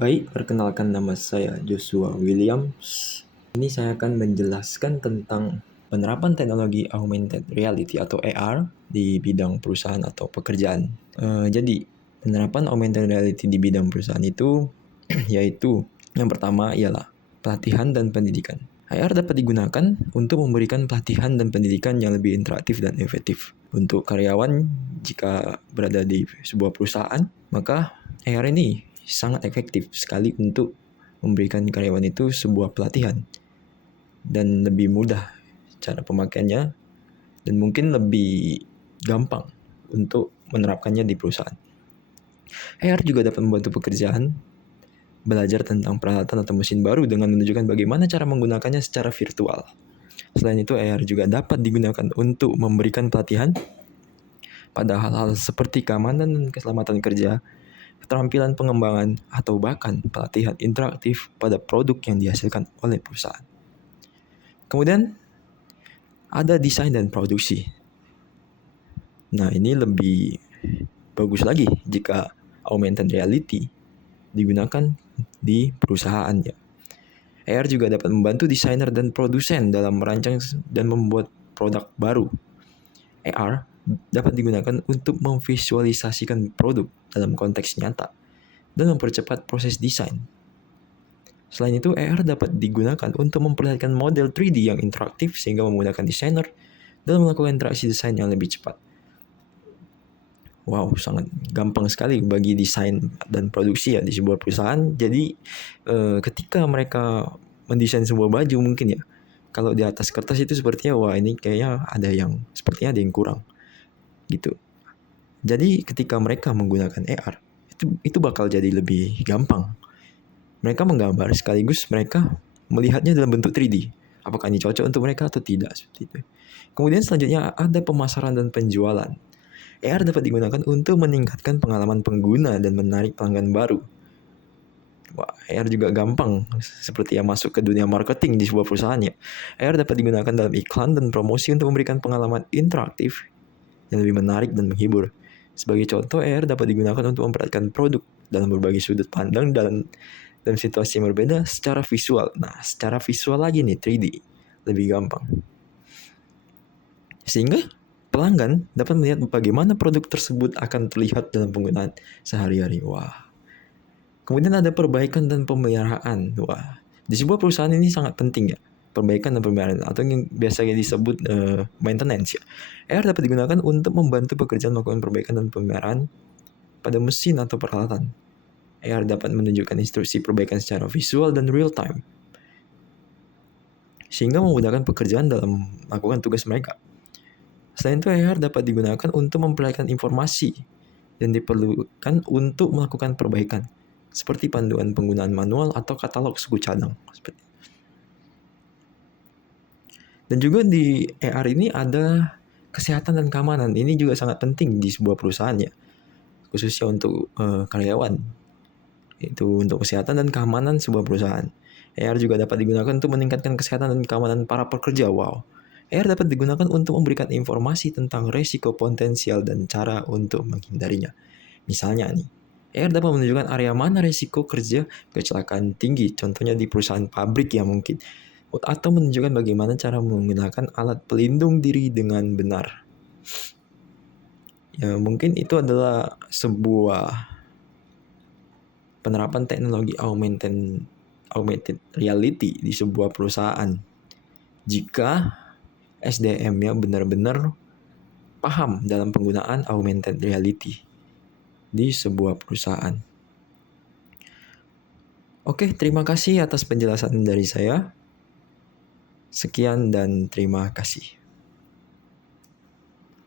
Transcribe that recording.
Baik, perkenalkan nama saya Joshua Williams. Ini saya akan menjelaskan tentang penerapan teknologi augmented reality atau AR di bidang perusahaan atau pekerjaan. Jadi, penerapan augmented reality di bidang perusahaan itu yaitu yang pertama ialah pelatihan dan pendidikan. AR dapat digunakan untuk memberikan pelatihan dan pendidikan yang lebih interaktif dan efektif. Untuk karyawan, jika berada di sebuah perusahaan, maka AR ini sangat efektif sekali untuk memberikan karyawan itu sebuah pelatihan dan lebih mudah cara pemakaiannya dan mungkin lebih gampang untuk menerapkannya di perusahaan. AR juga dapat membantu pekerjaan belajar tentang peralatan atau mesin baru dengan menunjukkan bagaimana cara menggunakannya secara virtual. Selain itu, AR juga dapat digunakan untuk memberikan pelatihan pada hal-hal seperti keamanan dan keselamatan kerja, keterampilan pengembangan, atau bahkan pelatihan interaktif pada produk yang dihasilkan oleh perusahaan. Kemudian, ada desain dan produksi. Nah, ini lebih bagus lagi jika augmented reality digunakan di perusahaannya. AR juga dapat membantu desainer dan produsen dalam merancang dan membuat produk baru. AR dapat digunakan untuk memvisualisasikan produk dalam konteks nyata dan mempercepat proses desain. Selain itu, AR dapat digunakan untuk memperlihatkan model 3D yang interaktif sehingga memudahkan desainer dalam melakukan interaksi desain yang lebih cepat. Wow, sangat gampang sekali bagi desain dan produksi ya di sebuah perusahaan. Jadi ketika mereka mendesain sebuah baju mungkin ya, kalau di atas kertas itu sepertinya wah ini kayaknya sepertinya ada yang kurang gitu. Jadi ketika mereka menggunakan AR itu bakal jadi lebih gampang. Mereka menggambar sekaligus mereka melihatnya dalam bentuk 3D. Apakah ini cocok untuk mereka atau tidak seperti itu. Kemudian selanjutnya ada pemasaran dan penjualan. AR dapat digunakan untuk meningkatkan pengalaman pengguna dan menarik pelanggan baru. Wah, AR juga gampang seperti yang masuk ke dunia marketing di sebuah perusahaan ya. AR dapat digunakan dalam iklan dan promosi untuk memberikan pengalaman interaktif yang lebih menarik dan menghibur. Sebagai contoh, AR dapat digunakan untuk memperhatikan produk dalam berbagai sudut pandang dalam situasi yang berbeda secara visual. Nah, secara visual lagi nih 3D lebih gampang. Sehingga pelanggan dapat melihat bagaimana produk tersebut akan terlihat dalam penggunaan sehari-hari. Wah. Kemudian ada perbaikan dan pemeliharaan. Wah. Di sebuah perusahaan ini sangat penting ya. Perbaikan dan pemeliharaan atau yang biasanya disebut maintenance ya. AR dapat digunakan untuk membantu pekerjaan melakukan perbaikan dan pemeliharaan pada mesin atau peralatan. AR dapat menunjukkan instruksi perbaikan secara visual dan real time. Sehingga memudahkan pekerjaan dalam melakukan tugas mereka. Selain itu, AR dapat digunakan untuk memperlihatkan informasi yang diperlukan untuk melakukan perbaikan, seperti panduan penggunaan manual atau katalog suku cadang. Dan juga di AR ini ada kesehatan dan keamanan. Ini juga sangat penting di sebuah perusahaan ya, khususnya untuk karyawan. Itu untuk kesehatan dan keamanan sebuah perusahaan. AR juga dapat digunakan untuk meningkatkan kesehatan dan keamanan para pekerja. Wow. AR dapat digunakan untuk memberikan informasi tentang resiko potensial dan cara untuk menghindarinya. Misalnya nih, AR dapat menunjukkan area mana resiko kerja kecelakaan tinggi, contohnya di perusahaan pabrik ya mungkin. Atau menunjukkan bagaimana cara menggunakan alat pelindung diri dengan benar. Ya mungkin itu adalah sebuah penerapan teknologi augmented reality di sebuah perusahaan. Jika SDM-nya benar-benar paham dalam penggunaan augmented reality di sebuah perusahaan. Oke, terima kasih atas penjelasan dari saya. Sekian dan terima kasih.